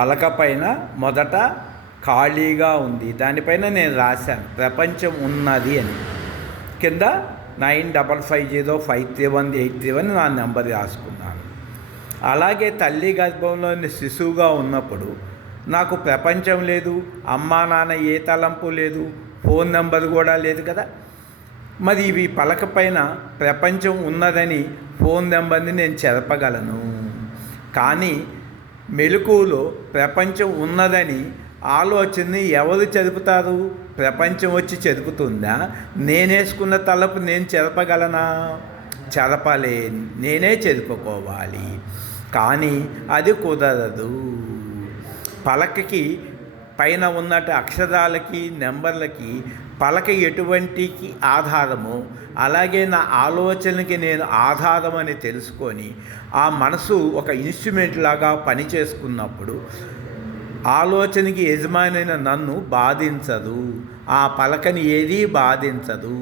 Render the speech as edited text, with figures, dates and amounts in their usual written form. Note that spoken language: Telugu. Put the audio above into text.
పలక పైన మొదట ఖాళీగా ఉంది, దానిపైన నేను రాశాను ప్రపంచం ఉన్నది అని. కింద 9550531831 నా నెంబర్ రాసుకున్నాను. అలాగే తల్లి గర్భంలోని శిశువుగా ఉన్నప్పుడు నాకు ప్రపంచం లేదు, అమ్మా నాన్న ఏ తలంపు లేదు, ఫోన్ నెంబర్ కూడా లేదు కదా. మరి ఇవి పలక పైన ప్రపంచం ఉన్నదని ఫోన్ నెంబర్ని నేను చెరపగలను, కానీ మెలకువలో ప్రపంచం ఉన్నదని ఆలోచనని ఎవరు చెరుపుతారు? ప్రపంచం వచ్చి చెరుపుతుందా? నేనేసుకున్న తలపు నేను చెరపగలనా? చెరపలే, నేనే చెరుపుకోవాలి. కానీ అది కుదరదు. పలకకి పైన ఉన్నట్టు అక్షరాలకి నెంబర్లకి పలక ఎటువంటి ఆధారమో అలాగే నా ఆలోచనకి నేను ఆధారమని తెలుసుకొని ఆ మనసు ఒక ఇన్స్ట్రుమెంట్ లాగా పనిచేసుకున్నప్పుడు ఆలోచనకి యజమానైన నన్ను బాధించదు, ఆ పలకని ఏదీ బాధించదు.